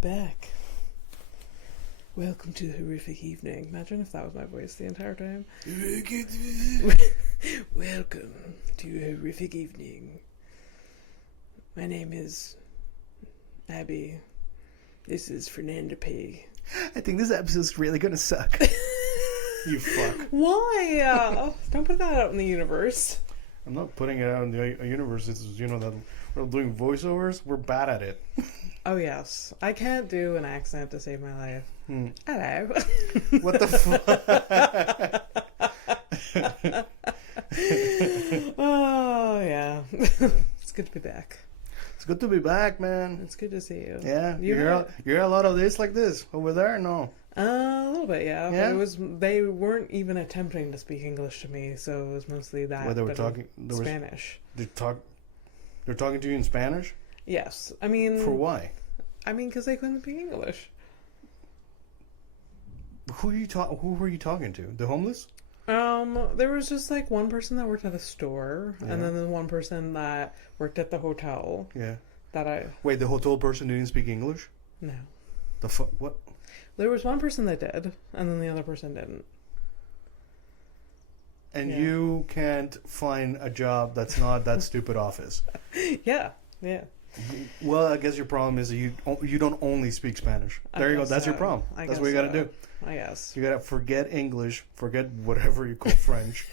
back. Welcome to the horrific evening. Imagine if that was my voice the entire time. Welcome to a horrific evening. My name is Abby. This is Fernando P. I think this episode's really gonna suck. You fuck. Why? Don't put that out in the universe. I'm not putting it out in the universe. It's, that we're doing voiceovers. We're bad at it. Oh, yes. I can't do an accent to save my life. Hello. What the fuck? Oh, yeah. It's good to be back. It's good to be back, man. It's good to see you. Yeah. You hear a lot of this like this over there? No. A little bit, yeah. But they weren't even attempting to speak English to me, so it was mostly that. Well, they were talking Spanish. They're talking to you in Spanish? Yes. I mean... For why? I mean, because they couldn't speak English. Who were you talking to? The homeless? There was just like one person that worked at a store, and then the one person that worked at the hotel. Yeah. Wait, the hotel person didn't speak English? No. The fuck? What? There was one person that did, and then the other person didn't. And you can't find a job that's not that stupid office. Yeah. Well, I guess your problem is that you don't only speak Spanish. There you go. That's your problem. That's what you got to do. I guess. You got to forget English, forget whatever you call French,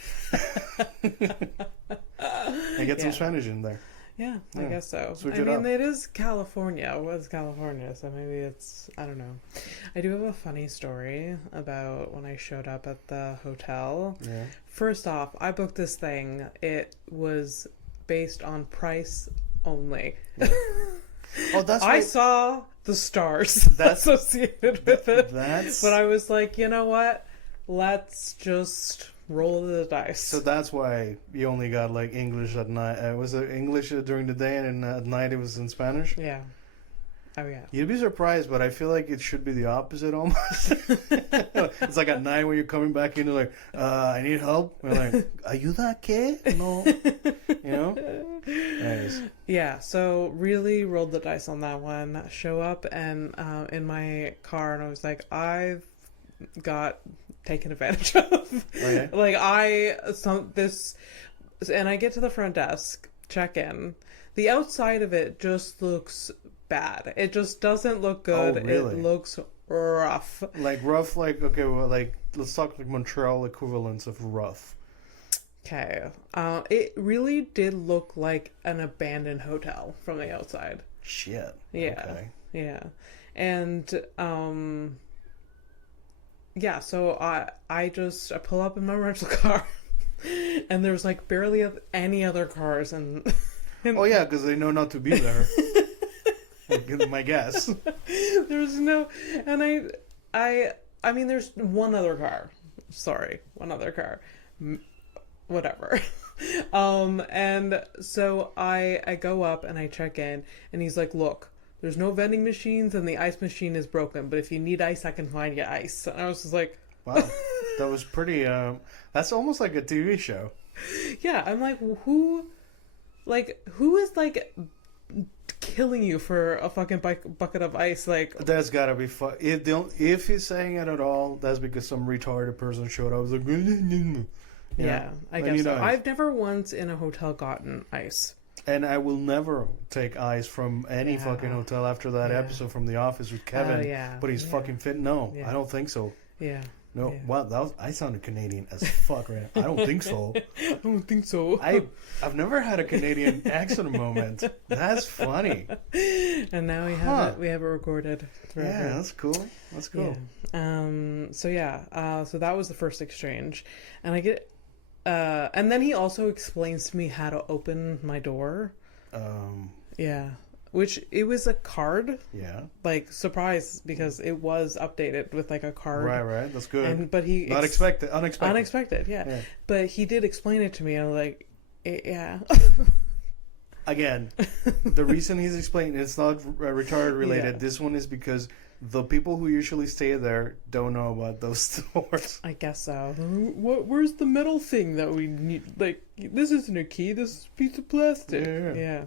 and get some Spanish in there. Yeah, I guess so. Switch it is California. It was California, so maybe it's... I don't know. I do have a funny story about when I showed up at the hotel. Yeah. First off, I booked this thing. It was based on price only. Yeah. Oh, that's I saw the stars associated with it. But I was like, you know what? Let's just roll the dice. So that's why you only got like English at night. Was it English during the day and at night it was in Spanish? Yeah. Oh, yeah. You'd be surprised, but I feel like it should be the opposite almost. It's like at night when you're coming back in, you're like, I need help. We're like, ¿ayuda qué? No. You know? Nice. Yeah, so really rolled the dice on that one. Show up and in my car, and I was like, I've got taken advantage of. Okay. Like, and I get to the front desk, check in. The outside of it just looks bad. It just doesn't look good. Oh, really? It looks rough. Like rough, like, okay, well, like, let's talk like Montreal equivalents of rough. Okay. It really did look like an abandoned hotel from the outside. Shit. Yeah. Okay. Yeah. And, yeah, so I pull up in my rental car, and there's like barely any other cars, and oh yeah, because they know not to be there. My guess. There's no, and I mean, there's one other car. Sorry, one other car. Whatever. And so I go up and I check in, and he's like, look, there's no vending machines and the ice machine is broken, but if you need ice, I can find you ice. And I was just like, wow, that was pretty, that's almost like a TV show. Yeah, I'm like, who is like killing you for a fucking bucket of ice? Like, that's gotta be fun. If he's saying it at all, that's because some retarded person showed up. I was like, yeah, I guess so. I've never once in a hotel gotten ice. And I will never take ice from any fucking hotel after that episode from The Office with Kevin. But he's fucking fit. No, I don't think so. Yeah. No, wow, I sounded Canadian as fuck right now. I don't think so. I don't think so. I've never had a Canadian accent moment. That's funny. And now we have it recorded. Forever. Yeah, that's cool. That's cool. Yeah. So that was the first exchange, and I get. And then he also explains to me how to open my door. Yeah. Which, it was a card. Yeah. Like, surprise, because it was updated with, like, a card. Right. That's good. But he... Unexpected. Yeah. But he did explain it to me, and I was like, yeah. Again, the reason he's explaining, it's not retarded related. Yeah. This one is because the people who usually stay there don't know about those stores. I guess so. Where's the metal thing that we need? Like, this isn't a key, this is a piece of plastic. Yeah.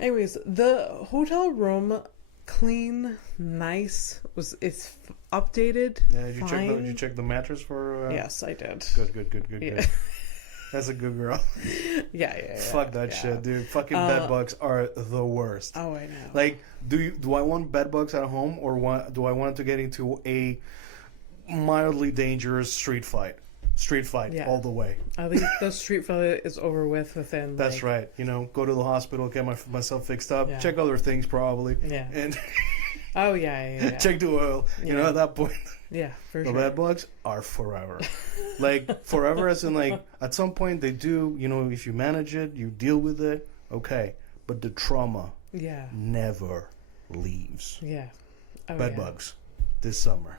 Anyways, the hotel room clean, nice. It's updated. Yeah, fine. Did you check the mattress for? Yes, I did. Good. Yeah. That's a good girl. Yeah. Fuck that shit, dude. Fucking bed bugs are the worst. Oh, I know. Like, do I want bed bugs at home, or do I want to get into a mildly dangerous street fight? Yeah. All the way. At least the street fight is over within. That's right. You know, go to the hospital, get myself fixed up, Yeah. check other things probably, Yeah. and Oh yeah. check the oil. You know, at that point, Yeah, for the sure. bed bugs are forever. Like forever, as in like at some point they do. You know, if you manage it, you deal with it. Okay, but the trauma Yeah. never leaves. Yeah. Oh, Bed yeah. bugs this summer,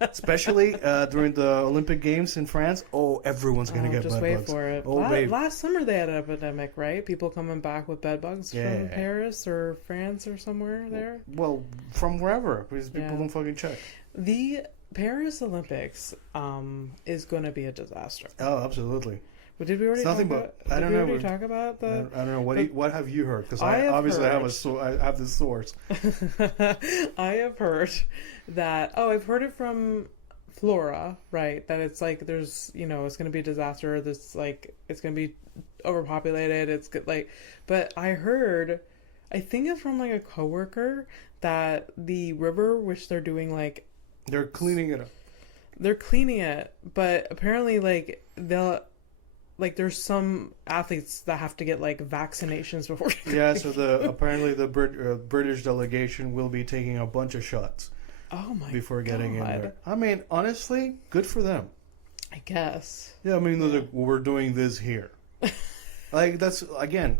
especially during the Olympic Games in France. Oh, everyone's gonna get just bed wait bugs. for it. Oh, babe. Last summer they had an epidemic, right? People coming back with bed bugs Yeah. from Paris or France or somewhere there. Well, from wherever, because people Yeah. don't fucking check. The Paris Olympics is going to be a disaster. Oh, absolutely. But did we already It's nothing talk but- I don't know, but- talk about the? I don't know what have you heard? Because I I have obviously heard- I have this source. I have heard that. Oh, I've heard it from Flora, right? That it's like there's, it's going to be a disaster. This like it's going to be overpopulated. It's good, like, but I heard, I think it's from like a coworker that the river, which they're doing like They're cleaning it up. they're cleaning it, but apparently like there's some athletes that have to get like vaccinations before. Yeah, so apparently the British delegation will be taking a bunch of shots Oh my before getting in God. there. I mean, honestly, good for them. I guess. Yeah, I mean, they're like, we're doing this here. Like, that's, again,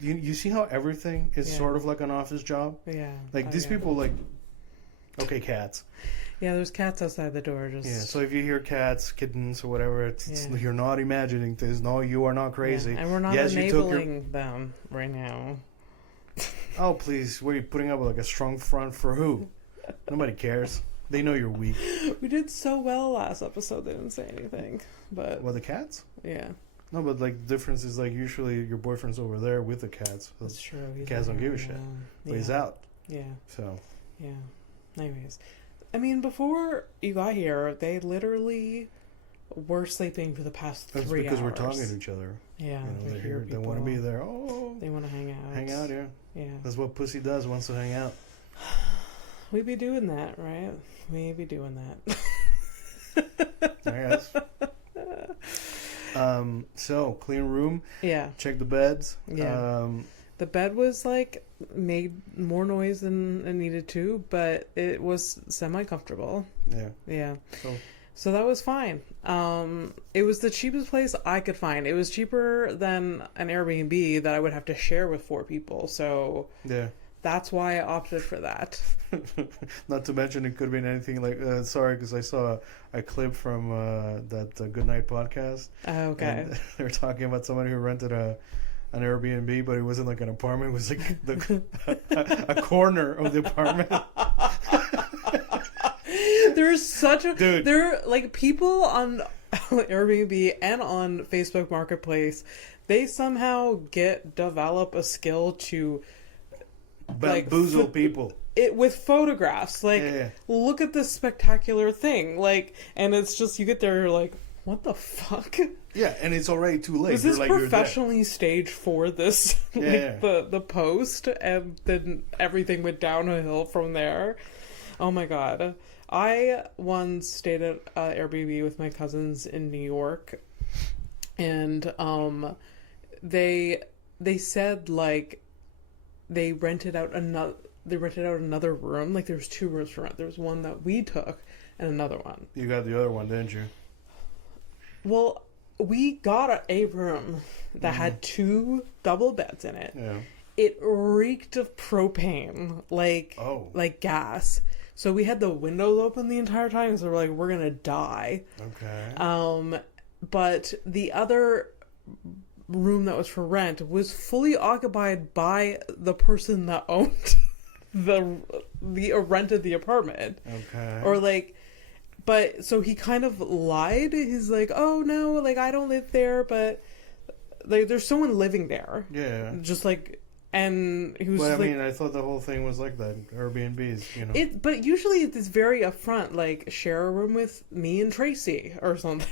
you see how everything is Yeah. sort of like an office job? Yeah. Like, these yeah. people, like, okay, cats. Yeah, there's cats outside the door. Just Yeah, so if you hear cats, kittens, or whatever, it's Yeah. you're not imagining things. No, you are not crazy. Yeah, and we're not Yes, you took enabling them right now. Oh, please, what are you putting up like a strong front for who? Nobody cares. They know you're weak. We did so well last episode. They didn't say anything, but Well, the cats? yeah, No, but like the difference is like usually your boyfriend's over there with the cats. So that's true. He's cats not don't give a here shit. now. But he's out. Yeah, So yeah. Anyways, I mean, before you got here, they literally were sleeping for the past 3 that's hours. because we're talking to each other. Yeah, You know, they they're hear here. They people. want to be there. Oh, They want to hang out. hang out, yeah. Yeah, That's what pussy does. Wants to hang out. we be doing that, right? We be doing that. I guess. So clean room. Yeah, Check the beds. Yeah. The bed was like made more noise than it needed to, but it was semi-comfortable. Yeah. Yeah. Cool. So that was fine. It was the cheapest place I could find. It was cheaper than an Airbnb that I would have to share with 4 people. So Yeah. that's why I opted for that. Not to mention it could have been anything like sorry, because I saw a clip from that Good Night podcast. Okay. And they were talking about someone who rented an Airbnb, but it wasn't like an apartment. It was like a corner of the apartment. There's such a Dude. there are like people on Airbnb and on Facebook Marketplace. They somehow develop a skill to like, Bamboozle people. it with photographs. Like, Yeah. look at this spectacular thing. Like, and it's just you get there, you're like, what the fuck? Yeah, and it's already too late. Is this You're like, professionally staged for this? Like, Yeah. the post, and then everything went downhill from there. Oh my god. I once stayed at Airbnb with my cousins in New York, and they said like they rented out another room. Like there was 2 rooms for rent. There was one that we took and another one. You got the other one, didn't you? Well, we got a room that had 2 double beds in it. Yeah. It reeked of propane, like gas. So we had the windows open the entire time, so we're like, we're gonna die. Okay. But the other room that was for rent was fully occupied by the person that owned rented the apartment. Okay. Or like, but so he kind of lied. He's like, oh no, like I don't live there, but like there's someone living there. Yeah. Just like And he was But just I mean, I thought the whole thing was like that. Airbnbs, you know. But usually it's very upfront, like share a room with me and Tracy or something.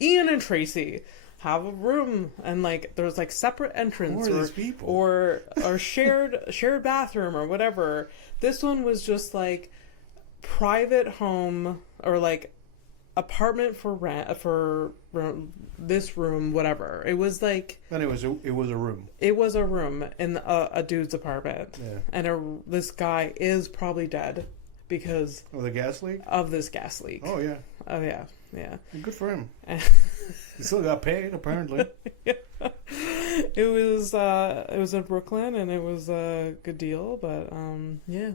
Ian and Tracy have a room, and like there's like separate entrance or shared bathroom or whatever. This one was just like private home or like apartment for rent for this room, whatever. It was like, and it was a room. It was a room in a dude's apartment, Yeah. And this guy is probably dead because of the gas leak. Of this gas leak. Oh yeah. Oh yeah. Yeah. Good for him. He still got paid, apparently. Yeah. It was in Brooklyn, and it was a good deal, but yeah.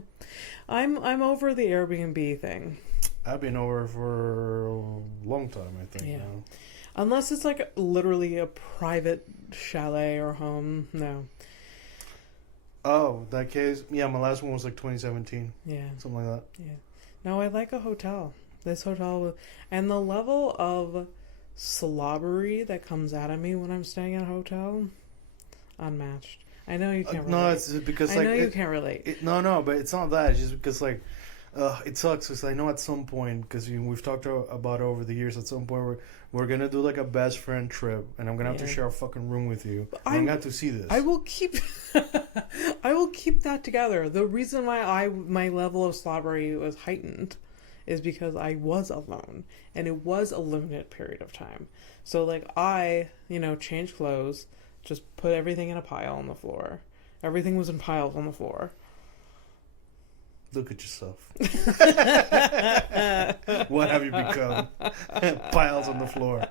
I'm over the Airbnb thing. I've been over for a long time, I think. Yeah. Now. Unless it's like literally a private chalet or home, no. Oh, that case, yeah. My last one was like 2017. Yeah. Something like that. Yeah. No, I like a hotel. This hotel, and the level of slobbery that comes out of me when I'm staying at a hotel, unmatched. I know you can't relate. No, it's because like... you can't relate. No, but it's not that. It's just because like... it sucks because I know at some point, because we've talked about over the years, at some point we're going to do like a best friend trip, and I'm going to have to share a fucking room with you. I'm going to have to see this. I will keep... I will keep that together. The reason why my level of slobbery was heightened is because I was alone, and it was a limited period of time. So, like, I, changed clothes, just put everything in a pile on the floor. Everything was in piles on the floor. Look at yourself. What have you become? Piles on the floor.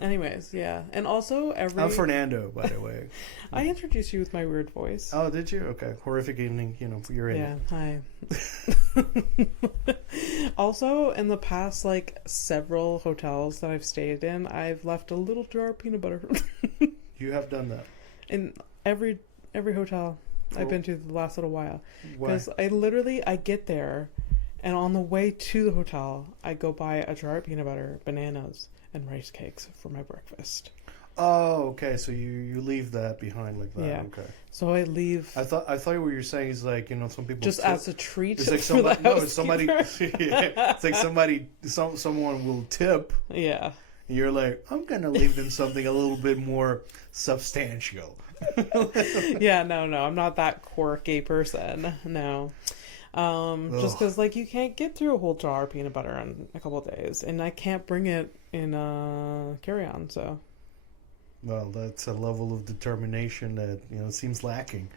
Anyways, yeah. And also I'm Fernando, by the way. I introduced you with my weird voice. Oh, did you? Okay. Horrific evening, you're in it. Yeah, hi. Also, in the past, like, several hotels that I've stayed in, I've left a little jar of peanut butter. You have done that? In every hotel I've been to the last little while. Why? Because I get there, and on the way to the hotel, I go buy a jar of peanut butter, bananas, and rice cakes for my breakfast. Oh, okay. So you leave that behind like that. Yeah. Okay. So I leave. I thought what you were saying is like, some people just as a treat. It's like somebody. No, it's somebody. Yeah, it's like someone will tip. Yeah. And you're like, I'm gonna leave them something a little bit more substantial. Yeah, no, I'm not that quirky person. No. Just because, like, you can't get through a whole jar of peanut butter in a couple of days, and I can't bring it in carry-on, so. Well, that's a level of determination that, seems lacking.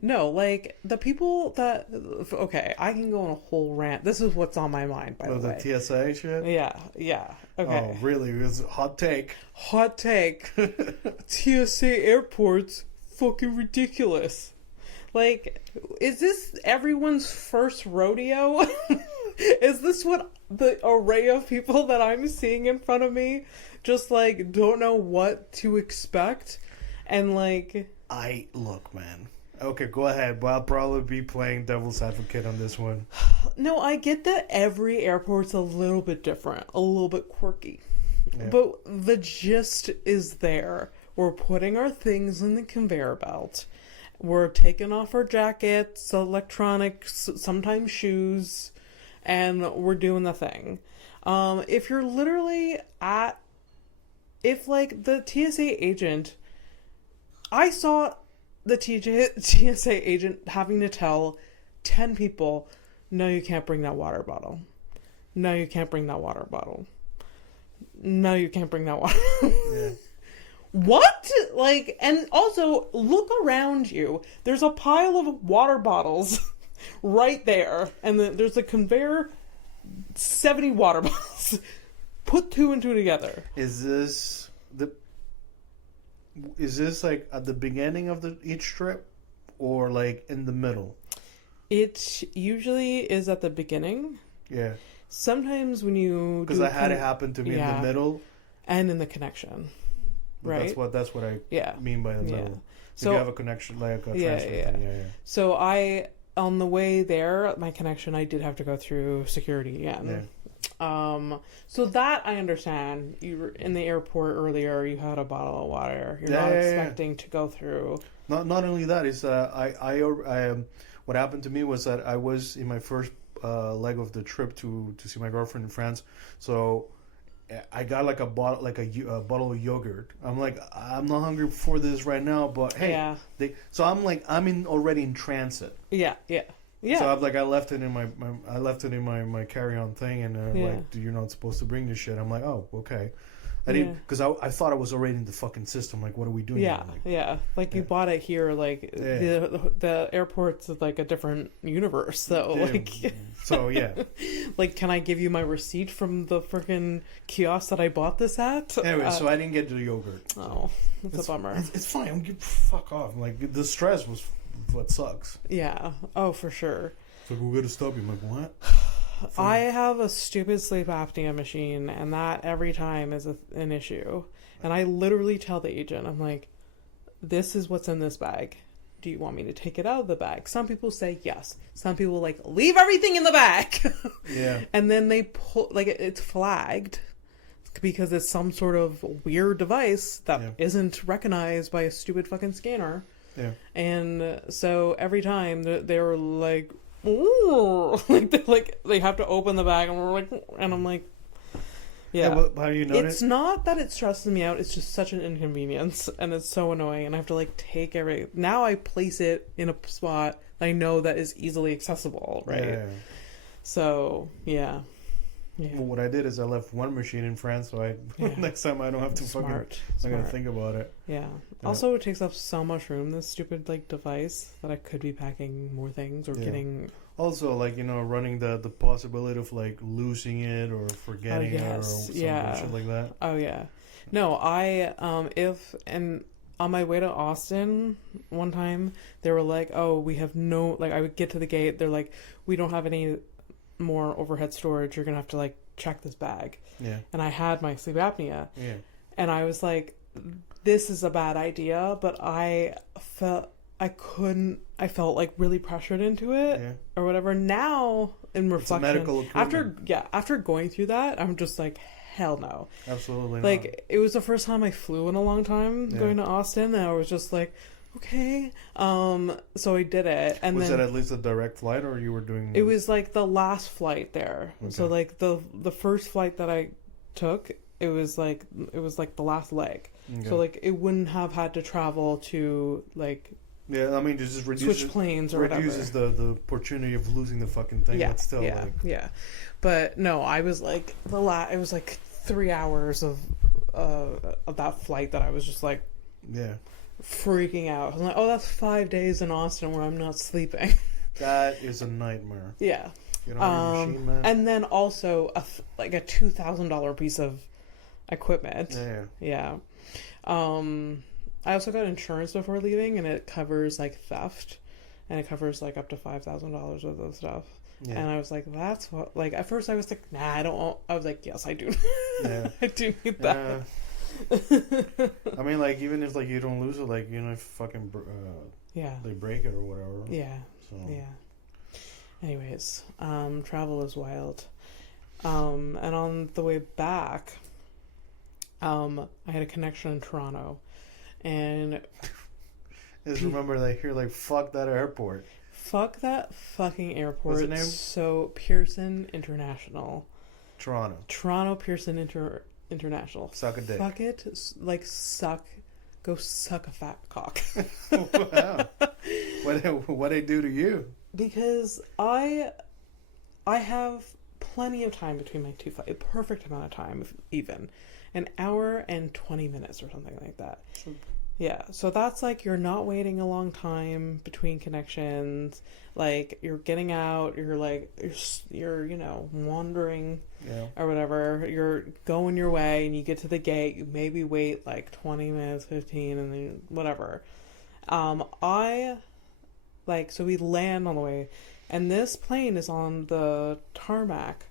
No, like, the people that... Okay, I can go on a whole rant. This is what's on my mind, by the way. The TSA shit? Yeah. Okay. Oh, really? It was a hot take. Hot take. TSA airports, fucking ridiculous. Like, is this everyone's first rodeo? Is this what the array of people that I'm seeing in front of me just, like, don't know what to expect? And, like... Look, man. Okay, go ahead, but I'll probably be playing devil's advocate on this one. No, I get that every airport's a little bit different, a little bit quirky. Yeah. But the gist is there. We're putting our things in the conveyor belt. We're taking off our jackets, electronics, sometimes shoes, and we're doing the thing. If you're literally if like the TSA agent, I saw the TSA agent having to tell 10 people, no, you can't bring that water bottle. No, you can't bring that water bottle. No, you can't bring that water. Yeah. What? Like, and also, look around you. There's a pile of water bottles right there. And there's a conveyor, 70 water bottles. Put two and two together. Is this like at the beginning of each trip, or like in the middle? It usually is at the beginning. Yeah. Sometimes when you because I had it happen to me in the middle and in the connection. Right. That's what I mean by the middle. Yeah. So you have a connection, like a transfer thing. Yeah. So on the way there, my connection, I did have to go through security again. So that I understand. You were in the airport earlier. You had a bottle of water. You're Yeah, not yeah, expecting to go through. Not only that is what happened to me was that I was in my first leg of the trip to see my girlfriend in France, so I got like a bottle of yogurt. I'm like, I'm not hungry for this right now, but hey, Yeah. so I'm already in transit. Yeah. Yeah. Yeah. So I left it in my carry-on thing, and Yeah. like, you're not supposed to bring this shit. I'm like, oh, okay. I didn't, because I thought I was already in the fucking system. Like, what are we doing? Yeah, here? Like, yeah. Like you bought it here. Like the airport's like a different universe. So like, so yeah. like, can I give you my receipt from the freaking kiosk that I bought this at? Anyway, so I didn't get the yogurt. Oh, that's a bummer. It's fine. Fuck off. Like, the stress was what sucks. Yeah. Oh, for sure. So we're gonna stop you. I'm like, what? I have a stupid sleep apnea machine, and that every time is an issue. And I literally tell the agent, I'm like, this is what's in this bag. Do you want me to take it out of the bag? Some people say yes. Some people like, leave everything in the bag. Yeah. And then they pull, like, it's flagged because it's some sort of weird device that isn't recognized by a stupid fucking scanner. Yeah. And so every time they're like, ooh, like they have to open the bag, and we're like, and I'm like, yeah. How do you know it's not that it stresses me out. It's just such an inconvenience, and it's so annoying. And I have to like take every. Now I place it in a spot that I know that is easily accessible, right? Yeah. So yeah. Well, what I did is I left one machine in France, so next time I don't have to Smart. I gotta think about it. Yeah. Also, it takes up so much room, this stupid like device, that I could be packing more things or getting. Also, like, running the possibility of like losing it or forgetting it or some shit like that. Oh yeah. No, I on my way to Austin one time, they were like, "Oh, we have no," like, I would get to the gate, they're like, "We don't have any more overhead storage. You're gonna have to like check this bag." Yeah. And I had my sleep apnea. Yeah. And I was like, this is a bad idea, but I felt like really pressured into it or whatever. Now in reflection, it's medical equipment. after going through that, I'm just like, hell no. Absolutely not. Like, it was the first time I flew in a long time going to Austin, and I was just like, okay. So I did it. And was then, it at least a direct flight, or you were doing? It was like the last flight there. Okay. So like the first flight that I took, it was like the last leg. Okay. So like it wouldn't have had to travel to like. Yeah, I mean, just switch planes or reduces the opportunity of losing the fucking thing. Yeah, but still, yeah. But no, I was like it was like 3 hours of that flight that I was just like freaking out. I'm like, oh, that's 5 days in Austin where I'm not sleeping. That is a nightmare. Yeah. Get on your machine, man. And then also a $2,000 piece of equipment. Yeah. I also got insurance before leaving, and it covers like theft, and it covers like up to $5,000 worth of stuff. Yeah. And I was like, that's what, like, at first I was like, nah, I don't. I was like, yes, I do. Yeah. I do need that. I mean, like, even if like you don't lose it, like, if fucking they break it or whatever. Yeah. So. Yeah. Anyways, travel is wild. And on the way back, I had a connection in Toronto. And just remember that here, like, fuck that airport. Fuck that fucking airport. What's the name? So, Pearson International. Toronto Pearson International. Suck a dick. Fuck it. Like, go suck a fat cock. Wow. What they do to you? Because I have plenty of time between my two flights. A perfect amount of time, even. An hour and 20 minutes or something like that. Yeah, so that's like, you're not waiting a long time between connections. Like, you're getting out, you're like, you're wandering or whatever. You're going your way, and you get to the gate. You maybe wait like 20 minutes, 15, and then whatever. So we land on the way, and this plane is on the tarmac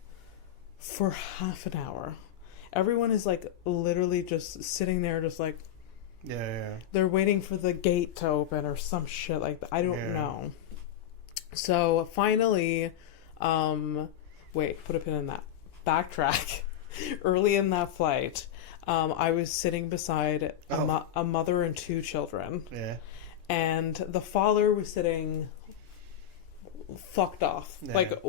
for half an hour. Everyone is like literally just sitting there, just like, they're waiting for the gate to open or some shit like that. I don't know. So finally, wait, put a pin in that. backtrack. Early in that flight, I was sitting beside a mother and 2 children. Yeah. And the father was sitting fucked off. Yeah. Like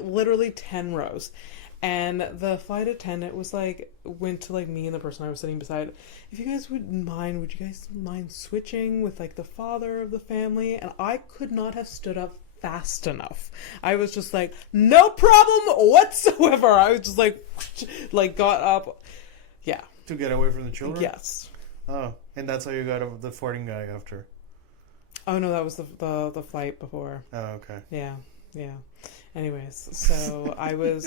literally 10 rows. And the flight attendant was like, went to like me and the person I was sitting beside. If you guys would you guys mind switching with like the father of the family? And I could not have stood up fast enough. I was just like, no problem whatsoever. I was just like got up. Yeah. To get away from the children? Yes. Oh, and that's how you got the farting guy after. Oh no, that was the flight before. Oh, okay. Yeah. Anyways, so I was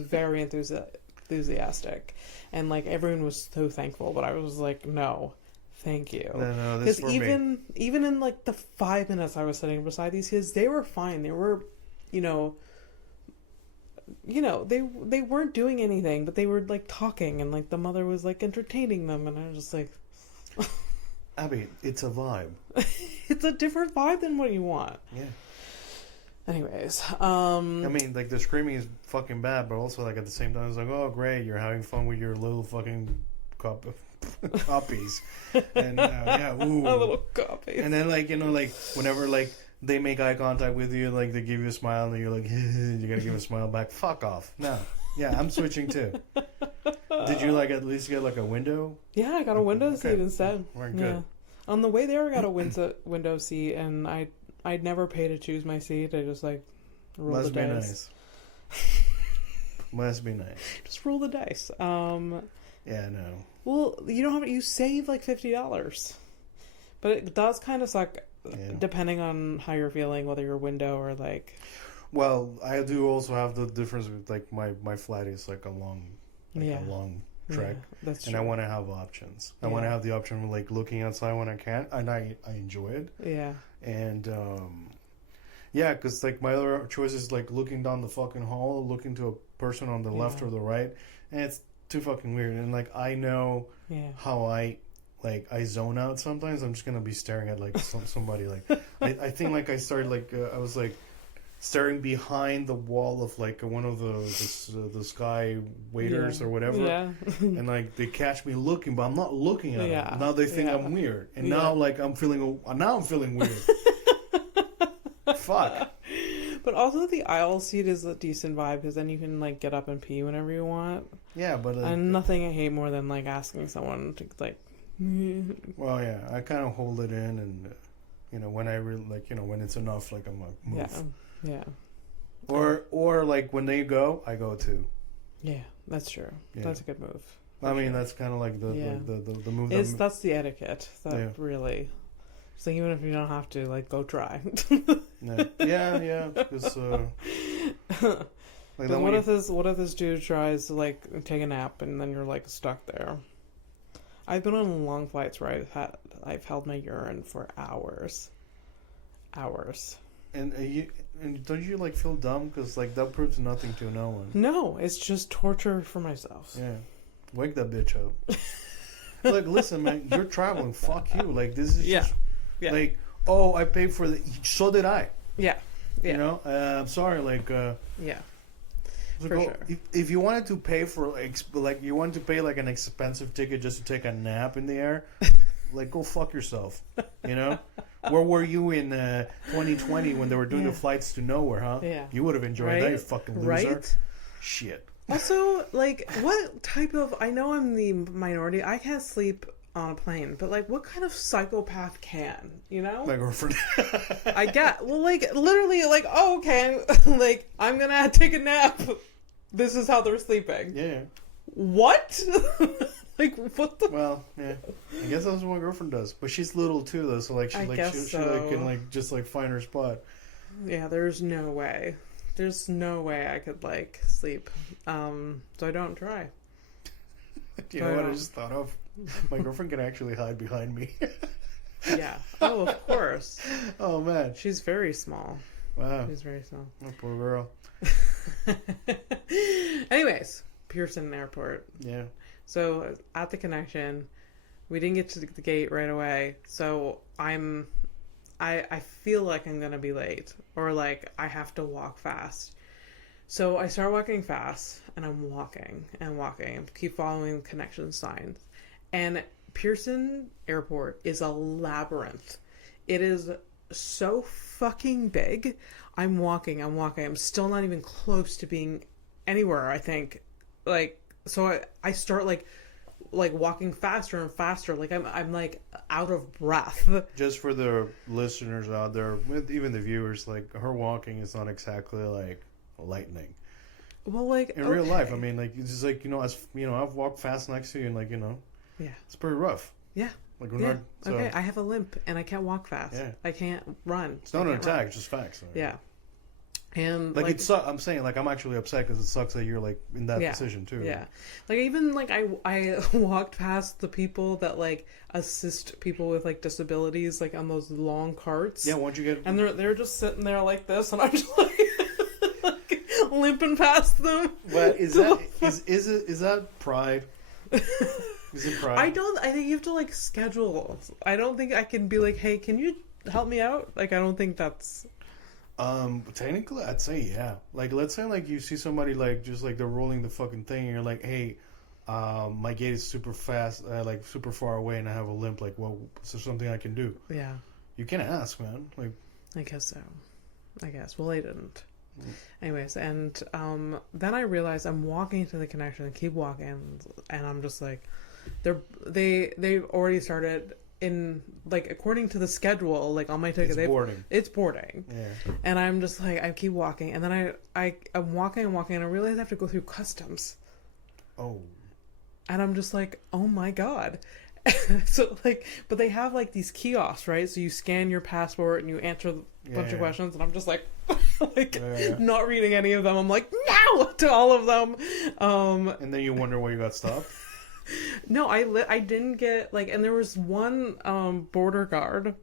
very enthusiastic, and like everyone was so thankful, but I was like, no, thank you. No, this is for me. Even in like the 5 minutes I was sitting beside these kids, they were fine. They were, they weren't doing anything, but they were like talking, and like the mother was like entertaining them, and I was just like, Abby, it's a vibe. It's a different vibe than what you want. Yeah. Anyways, I mean, like, the screaming is fucking bad, but also, like, at the same time, it's like, oh, great, you're having fun with your little fucking copies. And, yeah, ooh. A little copy. And then, like, like, whenever, like, they make eye contact with you, like, they give you a smile, and you're like, you gotta give a smile back. Fuck off. No. Yeah, I'm switching, too. Did you, like, at least get, like, a window? Yeah, I got a window seat instead. We're good. Yeah. On the way there, I got a window seat, and I'd never pay to choose my seat. I just like roll the dice. Must be nice. Just roll the dice. Yeah, no. Well, you save like $50, but it does kind of suck depending on how you're feeling, whether you're window or like. Well, I do also have the difference with like my flight is like a long trek, that's and true. I want to have options. I want to have the option of like looking outside when I can, and I enjoy it. Yeah. And yeah, because like my other choice is like looking down the fucking hall, looking to a person on the left or the right, and it's too fucking weird. And like I know how I zone out sometimes. I'm just gonna be staring at like somebody. Like I think like I started like I was like staring behind the wall of like one of the sky waiters or whatever, and like they catch me looking, but I'm not looking at them. Now they think I'm weird, and now like I'm feeling weird. Fuck. But also the aisle seat is a decent vibe because then you can like get up and pee whenever you want. Yeah, but and nothing I hate more than like asking someone to like. Well, yeah, I kind of hold it in, and when I really like when it's enough, like I'm like move. Yeah. Or like when they go, I go too. Yeah, that's true. Yeah. That's a good move. I mean, that's kind of like the move. That's the etiquette. That really. So even if you don't have to, like, go try. Yeah. Because like what if this dude tries to like take a nap and then you're like stuck there? I've been on long flights where I've held my urine for hours. And don't you like feel dumb because like that proves nothing to no one? No, it's just torture for myself. Yeah, wake that bitch up. Look, listen, man, you're traveling. Fuck you. Like this is just like, oh, I paid for the. So did I. Yeah. I'm sorry. Like. Yeah. For sure. If you wanted to pay for like you wanted to pay like an expensive ticket just to take a nap in the air, like go fuck yourself. Where were you in 2020 when they were doing the flights to nowhere, huh? Yeah. You would have enjoyed that, you fucking loser. Right? Shit. Also, like, what type of... I know I'm the minority. I can't sleep on a plane. But, like, what kind of psychopath can? My girlfriend. I get... Well, like, literally, like, oh, okay. Like, I'm gonna take a nap. This is how they're sleeping. Yeah. What? Like, what the... Well, yeah. I guess that's what my girlfriend does. But she's little, too, though. So, like, she can, like, just, like, find her spot. Yeah, there's no way. There's no way I could, like, sleep. So I don't try. Do you know what I just thought of? My girlfriend can actually hide behind me. Yeah. Oh, of course. Oh, man. She's very small. Wow. She's very small. Oh, poor girl. Anyways, Pearson Airport. Yeah. So at the connection, we didn't get to the gate right away. So I feel like I'm gonna be late, or like I have to walk fast. So I start walking fast, and I'm walking and walking and keep following connection signs. And Pearson Airport is a labyrinth. It is so fucking big. I'm walking. I'm still not even close to being anywhere, I think. Like, so I start like walking faster and faster. Like I'm like out of breath. Just for the listeners out there, with even the viewers, like her walking is not exactly like lightning. Well, like in real life, I mean, like it's just like, as I've walked fast next to you, and like yeah, it's pretty rough. Yeah. Like we're yeah. not. So, okay, I have a limp and I can't walk fast. Yeah. I can't run. It's not an attack, it's just facts. Right? Yeah. And like it sucks. I'm saying, like, I'm actually upset because it sucks that you're like in that position too. Yeah. Like even like I walked past the people that like assist people with like disabilities, like on those long carts. Yeah. Once you get, and they're just sitting there like this, and I'm just like, limping past them. But is that pride? Is it pride? I think you have to like schedule. I don't think I can be like, hey, can you help me out? Like, I don't think that's. Technically, I'd say yeah. Like, let's say like you see somebody like just like they're rolling the fucking thing, and you're like, hey, my gate is super fast, like super far away, and I have a limp. Like, well, is there something I can do? Yeah. You can ask, man. Like, I guess so. I guess. Well, I didn't. Anyways, and then I realized I'm walking to the connection and keep walking, and I'm just like, they've already started in, like, according to the schedule, like on my ticket, it's boarding. Yeah. And I'm just like, I keep walking, and then I'm walking and walking, and I realize I have to go through customs. Oh. And I'm just like, oh my god. So like, but they have like these kiosks, right? So you scan your passport and you answer a bunch of questions, and I'm just like, not reading any of them. I'm like, no to all of them. And then you wonder why you got stopped. No, I didn't get like, and there was one border guard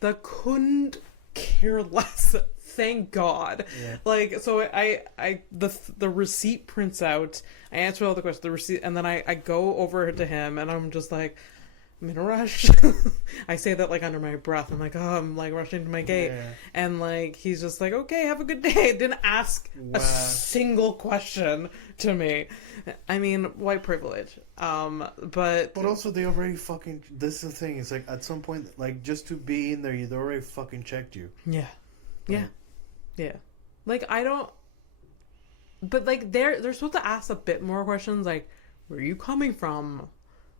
that couldn't care less. Thank God. Yeah. Like, so the receipt prints out. I answer all the questions, the receipt, and then I go over to him, and I'm just like, I'm in a rush. I say that like under my breath. I'm like, oh, I'm like rushing to my gate. Yeah. And like, he's just like, okay, have a good day. Didn't ask a single question to me. I mean, white privilege. But also they already fucking, this is the thing. It's like at some point, like just to be in there, they already fucking checked you. Yeah. Yeah. Yeah. Like, I don't, but like they're supposed to ask a bit more questions. Like, where are you coming from?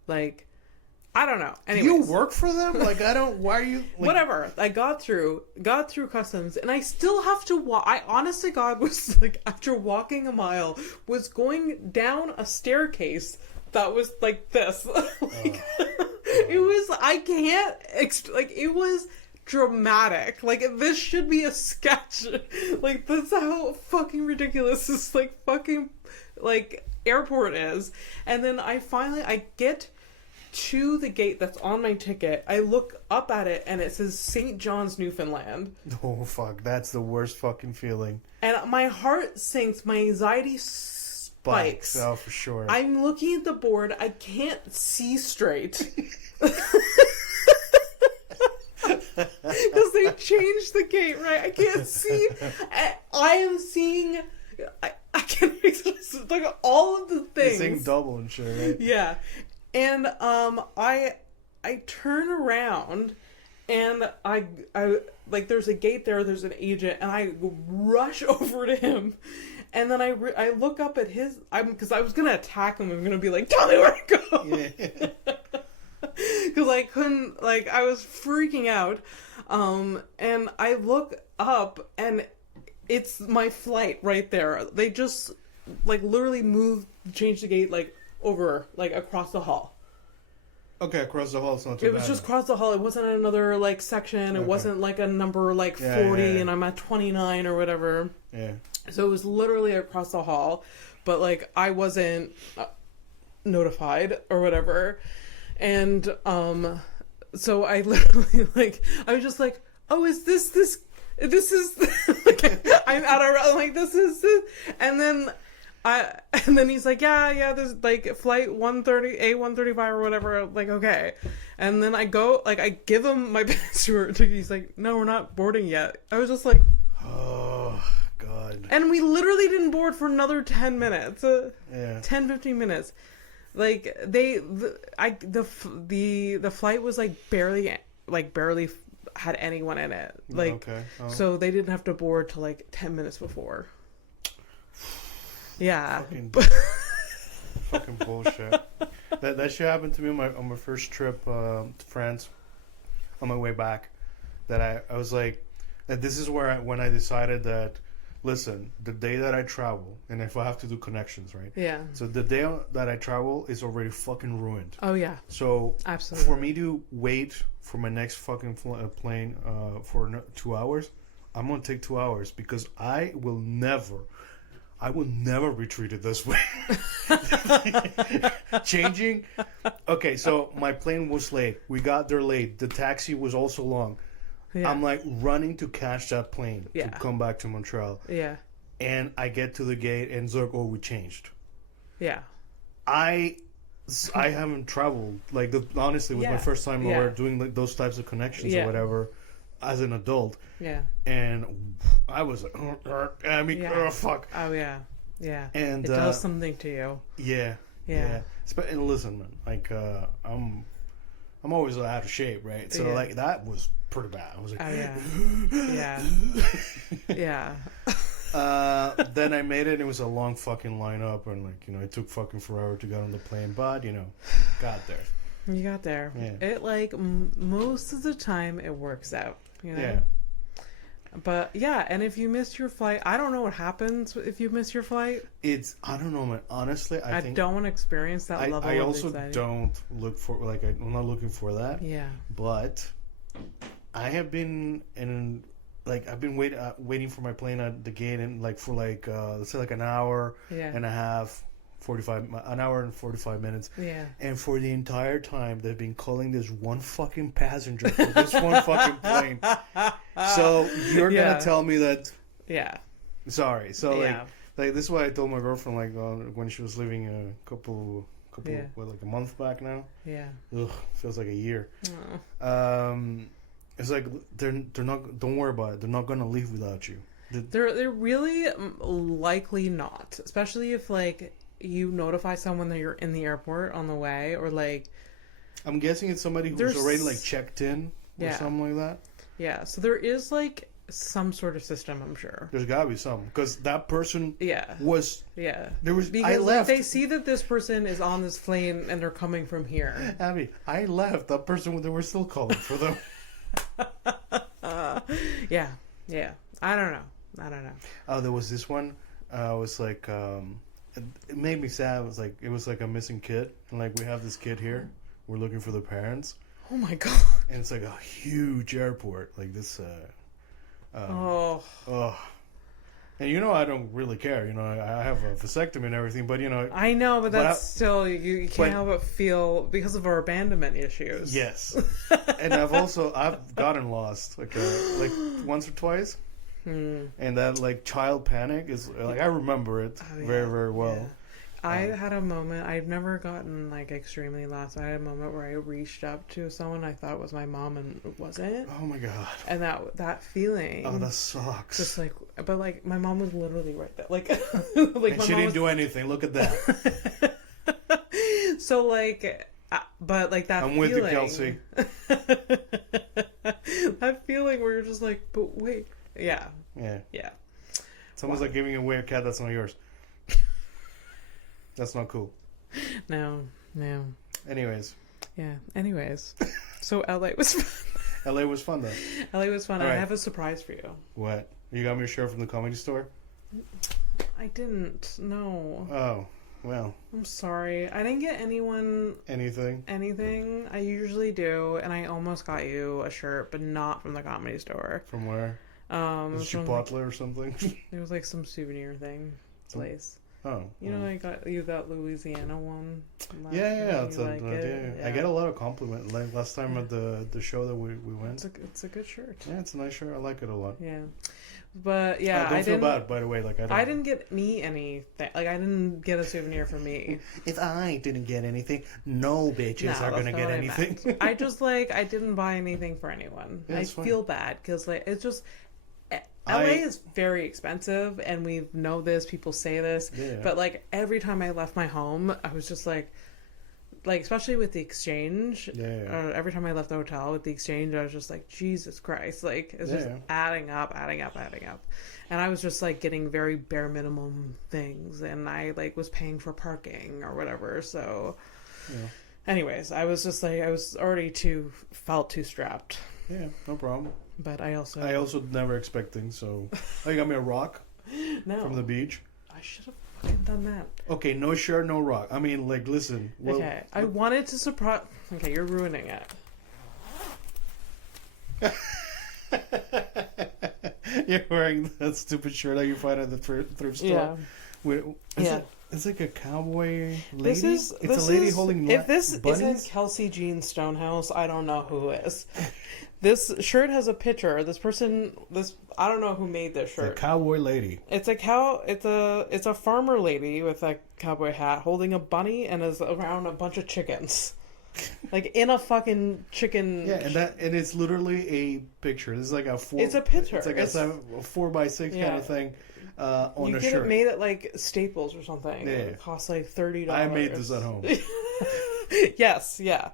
Like, I don't know. Anyways. Do you work for them? Like, I don't. Why are you? Like... Whatever. I got through customs, and I still have to walk. I honest to God was like, after walking a mile, was going down a staircase that was like this. Like, it was. I can't. Like, it was dramatic. Like, this should be a sketch. Like, that's how fucking ridiculous this like fucking like airport is. And then I get to the gate that's on my ticket. I look up at it, and it says St. John's, Newfoundland. Oh, fuck. That's the worst fucking feeling. And my heart sinks. My anxiety spikes. Oh, for sure. I'm looking at the board. I can't see straight. Because they changed the gate, right? I can't see. I am seeing... I can't... Like, all of the things. You're seeing double and shit, right? Yeah. And I turn around, and I like, there's a gate there, there's an agent, and I rush over to him, and then I look up at his, because I was gonna attack him. I'm gonna be like, tell me where to go. Yeah. Because I couldn't, like, I was freaking out, and I look up, and it's my flight right there. They just like literally changed the gate like over, like, across the hall. Okay, across the hall, it's not too bad. It was just across the hall. It wasn't another, like, section. It wasn't, like, a number, like, 40, and I'm at 29 or whatever. Yeah. So it was literally across the hall. But, like, I wasn't notified or whatever. And, so I literally, like, I was just like, oh, is this is, like, I'm like, this is, and then he's like, yeah, there's like flight 130, A135 or whatever. Like, okay. And then I go, like, I give him my passport. He's like, no, we're not boarding yet. I was just like, oh, God. God. And we literally didn't board for another 10 minutes. Yeah. 10, 15 minutes. Like, the flight was barely had anyone in it. Like, okay. Oh. So they didn't have to board till 10 minutes before. Yeah. Fucking bullshit. That shit happened to me on my first trip to France. On my way back, that I was like, that this is when I decided that, listen, the day that I travel, and if I have to do connections, right? Yeah. So the day that I travel is already fucking ruined. Oh yeah. So absolutely, for me to wait for my next fucking plane for 2 hours, I'm gonna take 2 hours because I will never be treated this way. Changing. Okay, so my plane was late. We got there late. The taxi was also long. Yeah. I'm running to catch that plane to come back to Montreal. Yeah. And I get to the gate and it's like, oh, we changed. Yeah. I haven't traveled. Honestly, it was my first time ever doing those types of connections or whatever as an adult. Yeah. And I was like, oh, fuck. Oh, yeah. Yeah. And it does something to you. Yeah. Yeah. And listen, man, I'm always out of shape, right? So that was pretty bad. I was like, oh yeah. Yeah. Then I made it, and it was a long fucking lineup, and it took fucking forever to get on the plane, but got there. You got there. Yeah. It most of the time it works out, Yeah. But yeah, and if you missed your flight, I don't know what happens if you miss your flight. I don't know, man. Honestly, I think don't want to experience that level of anxiety. I also don't look for I'm not looking for that. Yeah. But I have been I've been waiting for my plane at the gate and for let's say an hour and a half, an hour and 45 minutes. Yeah. And for the entire time they've been calling this one fucking passenger for this one fucking plane. So you're gonna tell me that? Yeah. Sorry. So this is why I told my girlfriend when she was leaving a couple a month back now. Yeah. Ugh, feels like a year. Oh. It's they're not. Don't worry about it. They're not gonna leave without you. They're really likely not, especially if you notify someone that you're in the airport on the way, or I'm guessing it's somebody who's already checked in or something like that. Yeah, so there is some sort of system, I'm sure. There's gotta be some, because that person was there was because I left. They see that this person is on this plane and they're coming from here. Abby, I left. That person, they were still calling for them. Yeah. I don't know. Oh, there was this one. It was it made me sad. It was a missing kid, and we have this kid here. We're looking for the parents. Oh my god! And it's a huge airport, this. Oh. And I don't really care. I have a vasectomy and everything, but I know, but that's still you can't help but feel because of our abandonment issues. Yes, and I've gotten lost once or twice. And that child panic is I remember it very, very well. Yeah. I had a moment. I've never gotten extremely lost. I had a moment where I reached up to someone I thought was my mom and it wasn't. Oh my god! And that feeling. Oh, that sucks. Just but my mom was literally right there. And she didn't do anything. Look at that. So but that. I'm feeling, with you, Kelsey. That feeling where you're just but wait. Yeah. It's almost like giving away a cat that's not yours. That's not cool. No. Anyways. Yeah. So LA was fun. LA was fun though. LA was fun. Right. I have a surprise for you. What? You got me a shirt from the Comedy Store? I didn't. No. Oh. Well. I'm sorry. I didn't get anyone anything. I usually do, and I almost got you a shirt, but not from the Comedy Store. From where? Was it Chipotle or something? It was some souvenir thing place. Oh. I got you that Louisiana one. Yeah. I get a lot of compliments. Last time at the show that we went. It's a good shirt. Yeah, it's a nice shirt. I like it a lot. Yeah. But yeah, don't feel bad, by the way. I didn't get me anything. I didn't get a souvenir for me. If I didn't get anything, no bitches are gonna get anything. I just I didn't buy anything for anyone. Yeah, I feel bad because it's just. LA is very expensive, and we know this. People say this, but like every time I left my home, I was just like especially with the exchange. Every time I left the hotel with the exchange, I was just like, Jesus Christ! Like it's just adding up, and I was just like getting very bare minimum things, and I like was paying for parking or whatever. So, anyways, I was just like I was already felt too strapped. Yeah, no problem. But I also never expect things, so... Oh, you got me a rock? No. From the beach? I should have fucking done that. Okay, no shirt, no rock. I mean, like, listen. Well, okay, I wanted to surprise... Okay, you're ruining it. You're wearing that stupid shirt that you find at the thrift store? Yeah. It's like a cowboy lady? It's a lady holding If this bunnies? isn't Kelsey Jean Stonehouse, I don't know who is. This shirt has a picture. This person, I don't know who made this shirt. It's a cowboy lady. It's a farmer lady with a cowboy hat holding a bunny and is around a bunch of chickens. Like in a fucking chicken. Yeah, and it's literally a picture. This is like a four. It's a picture. It's like a 4x6 kind of thing on a shirt. You get it made at like Staples or something. Yeah. It costs like $30. I made this at home. Yes, yeah.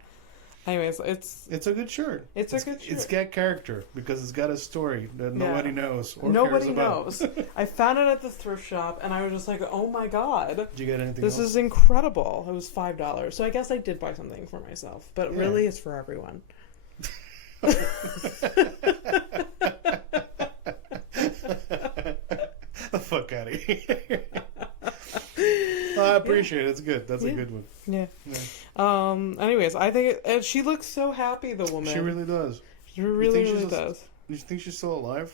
Anyways, it's a good shirt. It's a good shirt. It's got character because it's got a story that nobody knows or nobody cares about. knows. I found it at the thrift shop and I was just like, oh my god. Did you get anything This else? is incredible. It was $5. So I guess I did buy something for myself. But really it's for everyone. The fuck out of here. I appreciate it. It's good. That's a good one. Yeah. Anyways, I think she looks so happy, the woman. She really does. She really does. You think she's still alive?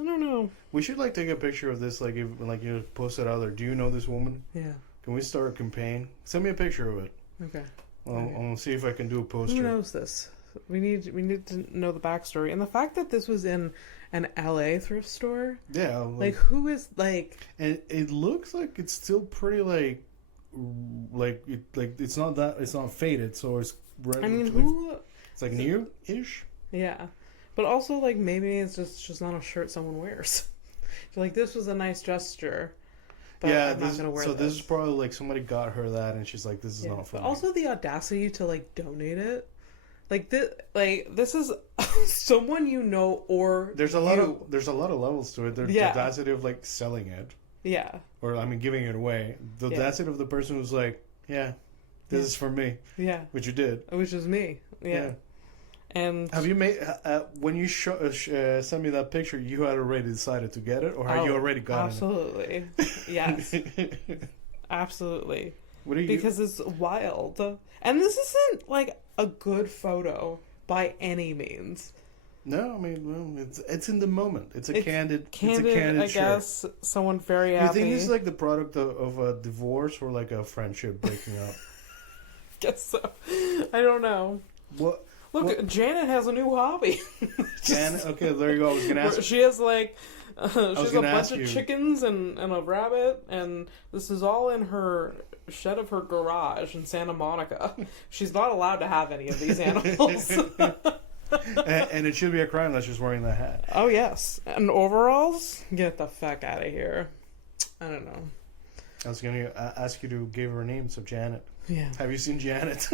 I don't know. We should take a picture of this, you post it out there. Do you know this woman? Yeah. Can we start a campaign? Send me a picture of it. Okay. I'll see if I can do a poster. Who knows this? We need to know the backstory and the fact that this was in an LA thrift store. Yeah. Who is And it looks like it's still pretty it's not faded, so it's. I mean, who? It's new-ish. Yeah, but also maybe it's just not a shirt someone wears. So this was a nice gesture. But I'm not gonna wear this is probably somebody got her that, and she's like, "This is not for me." But also the audacity to donate it. This is someone you know or there's a lot of levels to it. There's the audacity of selling it. Yeah. Or giving it away. The audacity of the person who's like, "Yeah, this is for me." Yeah. Which you did. Which is me. Yeah. And have you made when you sent me that picture? You had already decided to get it, or had you already gotten absolutely. it? Yes. Absolutely. What are you? Because it's wild, and this isn't a good photo by any means. No, I mean, it's in the moment. It's a candid. It's a candid I guess someone very happy. You think it's the product of a divorce or a friendship breaking up? Guess so. I don't know. What? Look, Janet has a new hobby. Janet, okay, there you go. I was gonna ask. She has she has a bunch of chickens and a rabbit, and this is all in her shed of her garage in Santa Monica. She's not allowed to have any of these animals. and it should be a crime that she's wearing the hat. Oh yes, and overalls. Get the fuck out of here. I don't know. I was gonna ask you to give her a name, so Janet. Yeah. Have you seen Janet?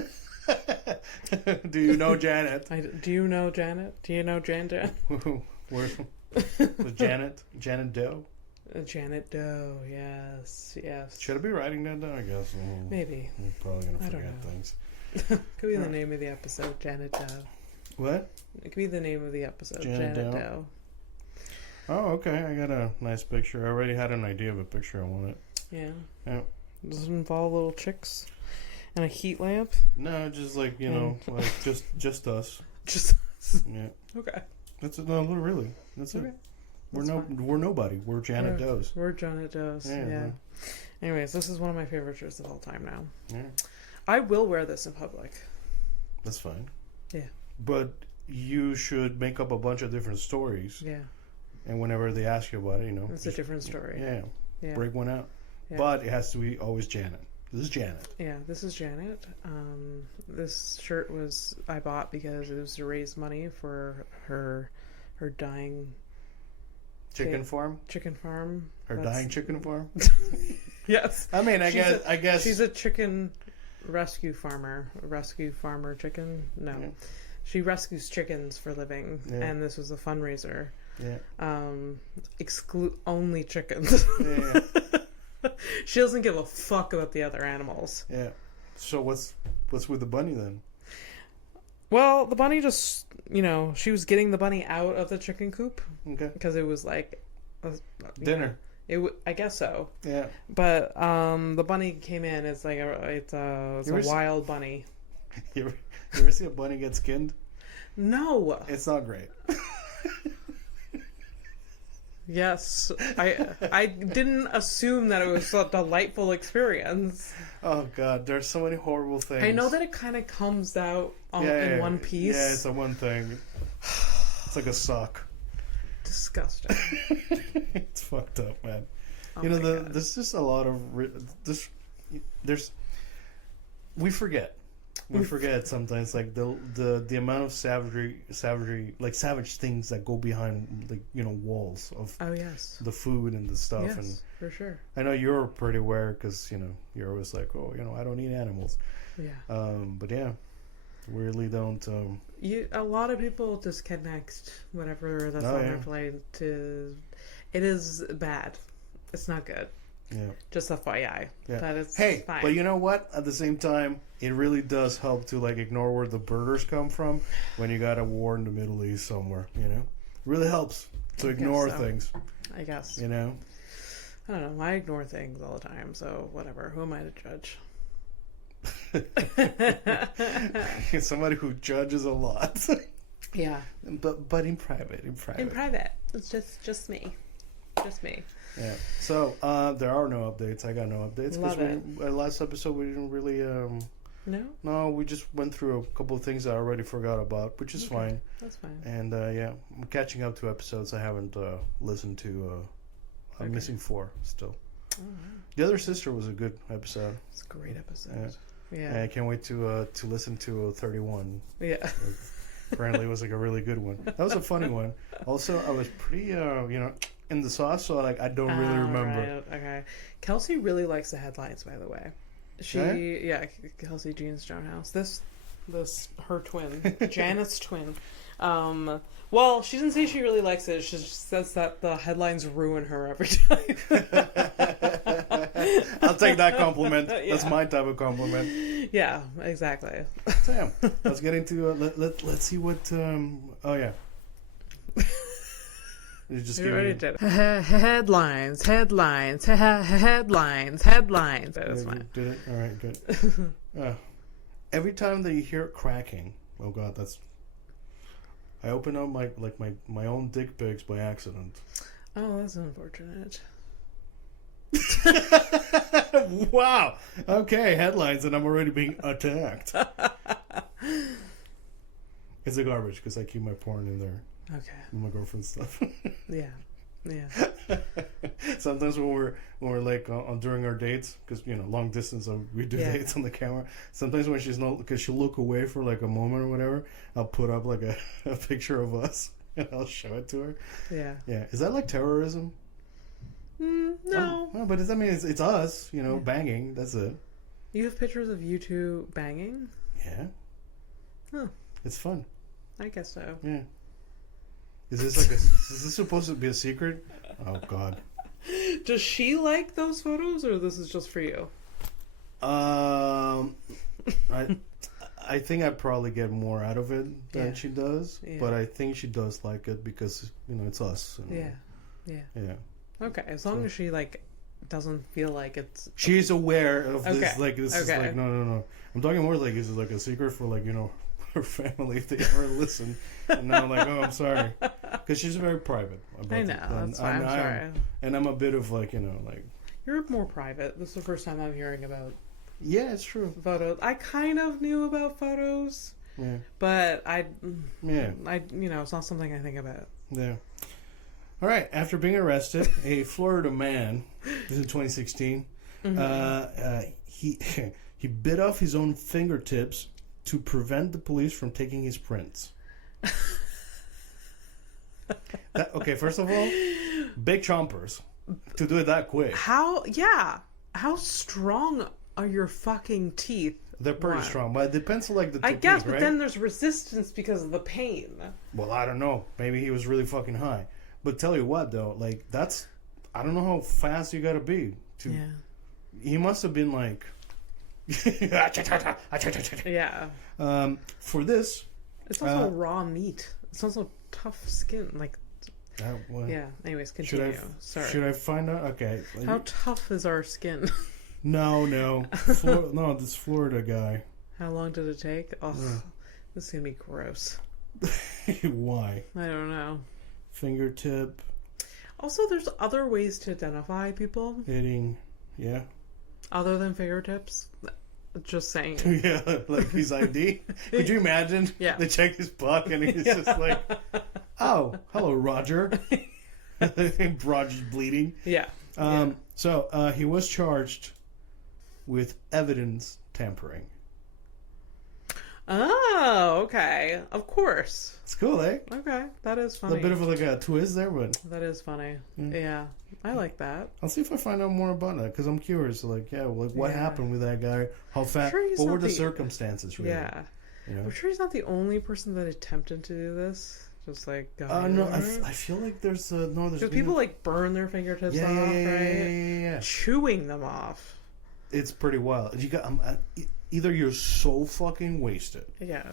Do you know Janet? Do you know Janet? Do you know Jan? Where's Janet? Janet Doe? Janet Doe, yes. Should I be writing that down? I guess. Maybe. I'm probably going to forget things. Could be the name of the episode, Janet Doe. What? It could be the name of the episode, Janet Doe. Oh, okay. I got a nice picture. I already had an idea of a picture I wanted. Yeah. Yeah. Does it involve little chicks? And a heat lamp? No, just just us. Just us. Yeah. Okay. That's it. No, really. That's okay. It. We're nobody. We're Janet Does. We're Janet Does. Yeah. Anyways, this is one of my favorite shirts of all time now. Yeah. I will wear this in public. That's fine. Yeah. But you should make up a bunch of different stories. Yeah. And whenever they ask you about it, it's a different story. Yeah. Break one out. Yeah. But it has to be always Janet. This is Janet. Yeah, this is Janet. This shirt I bought because it was to raise money for her dying Chicken farm? Chicken farm. Her dying chicken farm? Yes. I mean, I guess she's a chicken rescue farmer. Rescue farmer chicken? No. Yeah. She rescues chickens for a living, and this was a fundraiser. Yeah. Exclude only chickens. Yeah. She doesn't give a fuck about the other animals. Yeah. So what's with the bunny then? Well, the bunny just, she was getting the bunny out of the chicken coop. Okay. Because it was like Dinner. I guess so. Yeah. But the bunny came in. It's like it's a wild bunny. You ever see a bunny get skinned? No. It's not great. Yes, I didn't assume that it was a delightful experience. Oh God, there's so many horrible things. I know that it kind of comes out in one piece. Yeah, it's a one thing. It's like a sock. Disgusting. It's fucked up, man. Oh There's just a lot of we forget. We forget sometimes, like the amount of savagery, like savage things that go behind, like walls of the food and the stuff. Yes, and for sure. I know you're pretty aware because you're always like, oh, I don't eat animals. Yeah. But yeah, really don't. A lot of people disconnect whatever that's on their plate to. It is bad. It's not good. Yeah. Just FYI. Yeah. But it's fine. But you know what? At the same time, it really does help to ignore where the burgers come from when you got a war in the Middle East somewhere. It really helps to ignore things. I guess. I don't know. I ignore things all the time, so whatever. Who am I to judge? Somebody who judges a lot. Yeah. But in private. In private. It's just me. Just me. Yeah. So there are no updates. I got no updates because last episode we didn't really. No, we just went through a couple of things I already forgot about, which is fine. That's fine. And I'm catching up to episodes I haven't listened to. I'm missing 4 still. Oh, wow. The Other Sister was a good episode. It's a great episode. Yeah. And I can't wait to listen to 31. Yeah. Apparently it was a really good one. That was a funny one. Also, I was pretty in the sauce, so I don't really remember. Right. Okay. Kelsey really likes the headlines, by the way. Kelsey Jean Stonehouse. This her twin, Janet's twin. Well, she didn't say she really likes it. She just says that the headlines ruin her every time. I'll take that compliment. Yeah. That's my type of compliment. Yeah, exactly. Damn. Let's get into let's see what. Oh yeah. You just already did. Headlines. That is fine. Did it? All right, good. Every time that you hear it cracking, oh God, that's. I open up my own dick pics by accident. Oh, that's unfortunate. Wow. Okay, headlines, and I'm already being attacked. It's a garbage because I keep my porn in there. Okay. With my girlfriend's stuff. Yeah. Sometimes when we're during our dates, because long distance, we do dates on the camera. Sometimes when she's not, because she'll look away for a moment or whatever, I'll put up a picture of us and I'll show it to her. Yeah. Yeah. Is that terrorism? No. No, but it's us, banging. That's it. You have pictures of you two banging? Yeah. Huh. It's fun. I guess so. Yeah. Is this supposed to be a secret? Oh God. Does she like those photos, or this is just for you? I think I probably get more out of it than she does, but I think she does like it because it's us. Yeah. Okay, as long as she doesn't feel like it's. She's aware of this. This is no. I'm talking more this is a secret for her family if they ever listen. And now I'm I'm sorry, because she's very private. I know that's fine. I'm sorry. And I'm a bit of You're more private. This is the first time I'm hearing about. Yeah, it's true. Photos. I kind of knew about photos. Yeah. But it's not something I think about. Yeah. All right. After being arrested, a Florida man, this is in 2016, he bit off his own fingertips to prevent the police from taking his prints. Okay, first of all, big chompers to do it that quick. How strong are your fucking teeth? They're pretty strong, but it depends on like the technique, I guess, but right? then there's resistance because of the pain. Well, I don't know. Maybe he was really fucking high. But tell you what, though, like that's I don't know how fast you gotta be. He must have been like. Yeah. For this, it's also raw meat. It's also tough skin. Like. Yeah. Anyways, continue. Sorry. Should I find out? Okay. How tough is our skin? No. No, this Florida guy. How long did it take? Oh, this is gonna be gross. Why? I don't know. Fingertip. Also, there's other ways to identify people. Hitting. Yeah. Other than fingertips. Just saying. Yeah, like his ID. Could you imagine? Yeah. They check his buck and he's just like, oh, hello, Roger. Roger's bleeding. Yeah. So he was charged with evidence tampering. Oh, okay. Of course. It's cool, eh? Okay, that is funny. A bit of like a twist there, but that is funny. Yeah, I like that. I'll see if I find out more about that because I'm curious. Like, what happened with that guy? How fast? Sure what were the circumstances? Really? Yeah, you know? I'm sure he's not the only person that attempted to do this. Just like no, I feel like there's because people like burn their fingertips off, right? Yeah, chewing them off. It's pretty wild. You got either you're so fucking wasted. Yeah.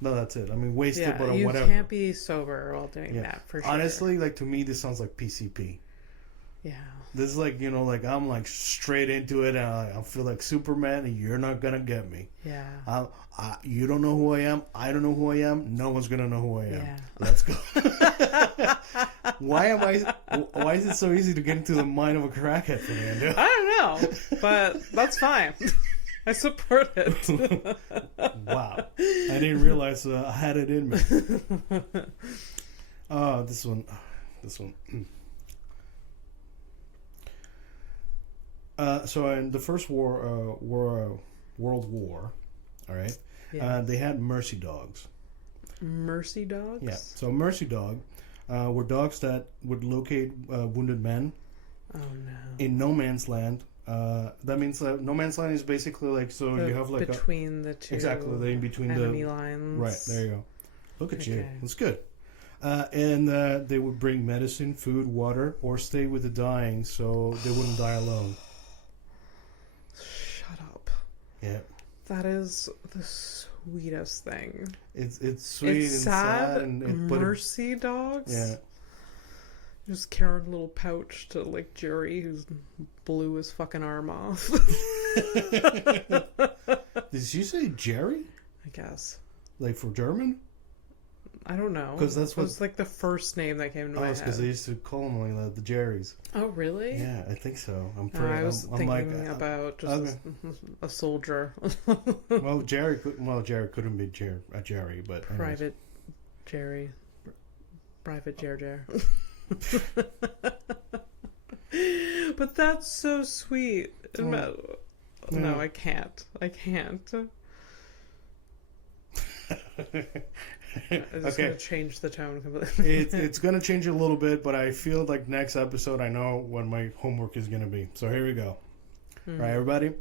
No, that's it. I mean, wasted, but you whatever. You can't be sober while doing that, for sure. Honestly, like, to me, this sounds like PCP. Yeah. This is like, like, I'm, like, straight into it, and I feel like Superman, and you're not gonna get me. Yeah. You don't know who I am. I don't know who I am. No one's gonna know who I am. Yeah. Let's go. Why is it so easy to get into the mind of a crackhead, Fernando? I don't know, but that's fine. I support it. Wow. I didn't realize I had it in me. Oh, this one. So in the first World War, all right, they had mercy dogs. Mercy dogs? Yeah. So mercy dog were dogs that would locate wounded men. Oh, no. In no man's land. That means no man's land is basically like you have like between the two in between enemy lines. Right, there you go. Look at you. That's good. And they would bring medicine, food, water, or stay with the dying so they wouldn't die alone. Shut up. Yeah. That is the sweetest thing. It's sweet and sad and mercy dogs. Yeah. Just carrying a little pouch to like Jerry, who's blew his fucking arm off. Did you say Jerry? I guess. Like for German? I don't know. Because that's what was like the first name that came to my head. because they used to call them like that, the Jerrys. Oh, really? Yeah, I think so. I was thinking about just a soldier. Well, Jerry couldn't be Jerry, but Private Jerry. Private Jer. But that's so sweet. No, I can't. It's going to change the tone completely. It's going to change a little bit, but I feel like next episode I know what my homework is going to be. So here we go. All right, everybody.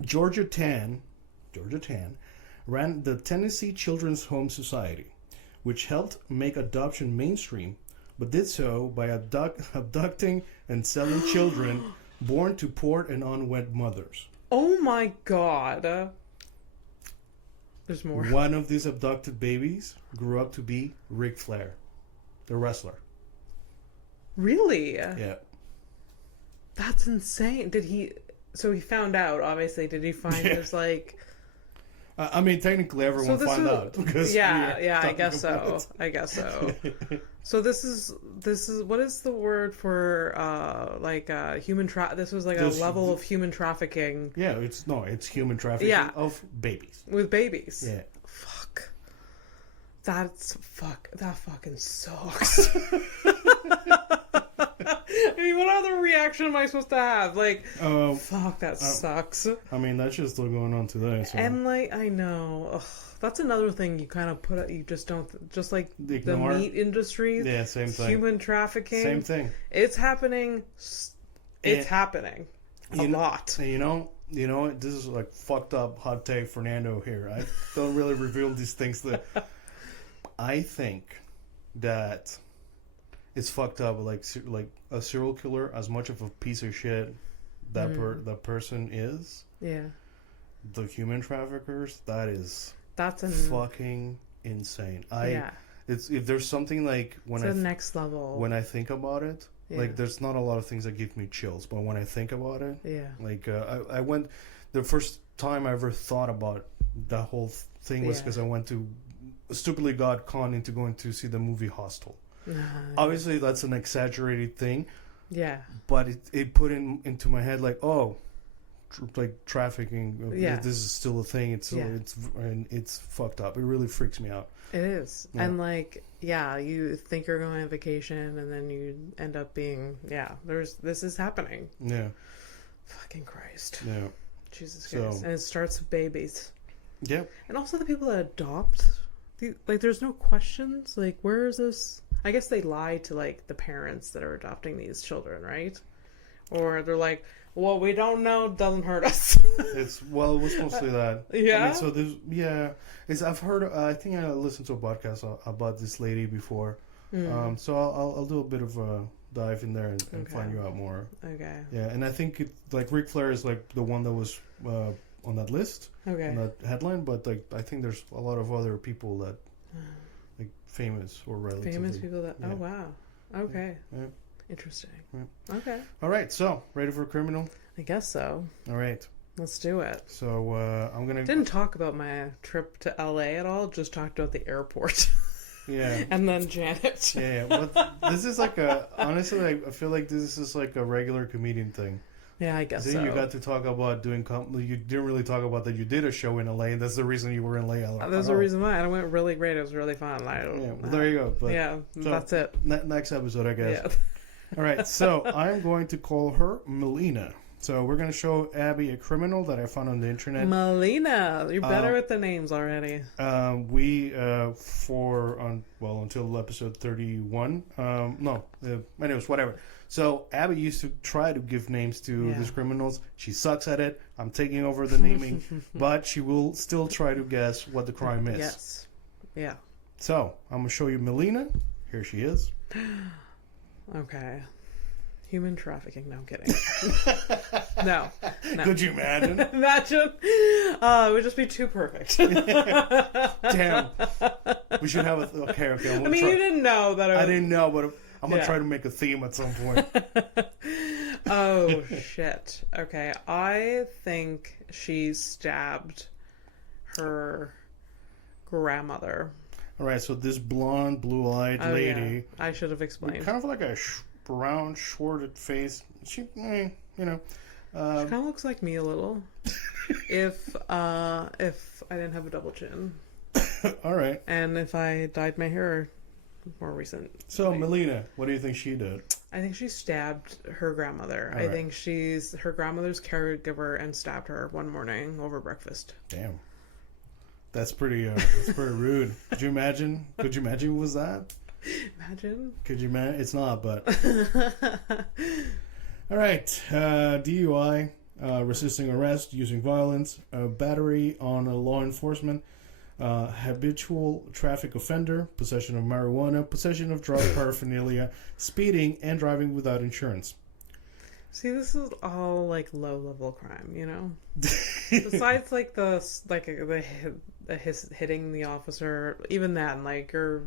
Georgia Tan ran the Tennessee Children's Home Society, which helped make adoption mainstream, but did so by abducting and selling children born to poor and unwed mothers. Oh my God. There's more. One of these abducted babies grew up to be Ric Flair, the wrestler. Really? Yeah. That's insane. So he found out, obviously. Did he find his, like... I mean, technically everyone found out. Because I guess so. So this is what is the word for human this was like a level of human trafficking. Yeah, it's human trafficking of babies. With babies. Yeah. Fuck. That fucking sucks. I mean, what other reaction am I supposed to have? Like, fuck, that sucks. I mean, that's just still going on today. So. And like, I know. Ugh, that's another thing you kind of put up. You just don't. Just like Ignore. the meat industry. Yeah, same thing. Human trafficking. Same thing. It's happening. It's happening a lot. You know, this is like fucked up hot take Fernando here. I don't really reveal these things. I think that it's fucked up. Like a serial killer, as much of a piece of shit that that person is. Yeah. The human traffickers. That's fucking insane. It's if there's something like when it's the next level. When I think about it. Yeah. Like, there's not a lot of things that give me chills, but when I think about it, like, I went, the first time I ever thought about that whole thing was because I went to, stupidly got conned into going to see the movie Hostel. Obviously, that's an exaggerated thing. Yeah. But it put into my head, like, oh, like, trafficking, this is still a thing, it's fucked up. It really freaks me out. It is. Yeah. And like, you think you're going on vacation and then you end up being, this is happening. Yeah. Fucking Christ. Yeah. Jesus Christ. And it starts with babies. Yeah. And also the people that adopt, like, there's no questions. Like, where is this? I guess they lie to, like, the parents that are adopting these children, right? Or they're like, well, we don't know, doesn't hurt us. It was mostly that. Yeah. I mean, so there's, I've heard. I think I listened to a podcast about this lady before. So I'll do a bit of a dive in there and find you out more. Okay. Yeah, and I think like Ric Flair is like the one that was on that list. Okay. On that headline, but like I think there's a lot of other people that like famous or relatively famous people that. Yeah. Oh wow. Okay. Yeah. Interesting. Yeah. Okay. All right. So, ready for a criminal? I guess so. All right. Let's do it. So, I'm going to... Didn't talk about my trip to LA at all. Just talked about the airport. Yeah. And then Janet. Yeah. But this is like honestly, I feel like this is like a regular comedian thing. Yeah, I guess so. You got to talk about doing... you didn't really talk about that you did a show in LA, and that's the reason you were in LA. There's a reason why. And it went really great. It was really fun. There you go. But, so that's it. Next episode, I guess. Yeah. All right, so I'm going to call her Melina. So we're going to show Abby a criminal that I found on the internet. Melina, you're better with the names already. Until episode 31. Anyways, whatever. So Abby used to try to give names to these criminals. She sucks at it. I'm taking over the naming, but she will still try to guess what the crime is. Yes. Yeah. So I'm going to show you Melina. Here she is. Okay. Human trafficking. No, I'm kidding. No. Could you imagine? Imagine. It would just be too perfect. Damn. We should have a... Okay. I mean, you didn't know that I didn't know, but I'm going to try to make a theme at some point. Oh, shit. Okay. I think she stabbed her grandmother. All right, so this blonde, blue-eyed lady... Yeah. I should have explained. Kind of like a brown, shorted face. She, she kind of looks like me a little. if I didn't have a double chin. All right. And if I dyed my hair more recent. So, Melina, what do you think she did? I think she stabbed her grandmother. All I think she's her grandmother's caregiver and stabbed her one morning over breakfast. Damn. That's pretty rude. Could you imagine it was that? Imagine? Could you imagine? It's not, but... All right. DUI, resisting arrest, using violence, battery on a law enforcement, habitual traffic offender, possession of marijuana, possession of drug paraphernalia, speeding, and driving without insurance. See, this is all like low-level crime, you know. Besides, like the hitting the officer, even that, like you're.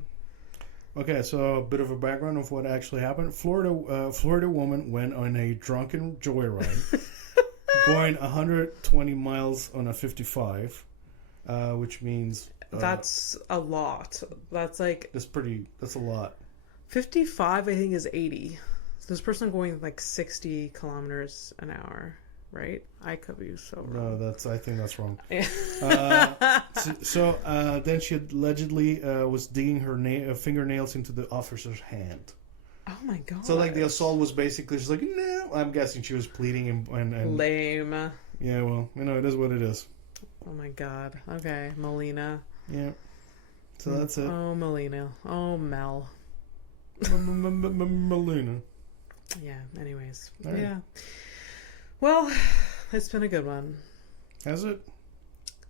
Okay, so a bit of a background of what actually happened. Florida woman went on a drunken joyride, going 120 miles on a 55, which means that's a lot. That's like that's a lot. 55, I think, is 80. This person going like 60 kilometers an hour, right? I could be so wrong. No, I think that's wrong. So then she allegedly was digging her fingernails into the officer's hand. Oh my god. So like the assault was basically just like, no. I'm guessing she was pleading and lame. yeah, well, it is what it is. Oh my god. Okay, Melina. Yeah. So that's it. Oh, Melina. Oh, Mel. Melina. Yeah, anyways. All right. Yeah. Well, it's been a good one. Has it?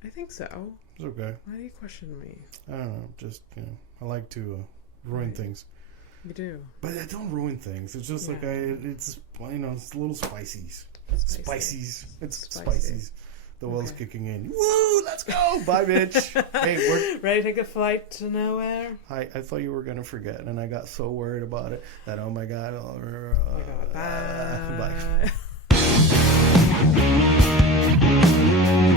I think so. It's okay. Why do you question me? I don't know. Just, I like to ruin Right. things. You do. But I don't ruin things. It's just like it's it's little spices. Spices. It's spices. The well's kicking in. Woo! Let's go! Bye, bitch. Hey, we're ready to take a flight to nowhere? I thought you were gonna forget, and I got so worried about it that oh my god. Bye. Bye.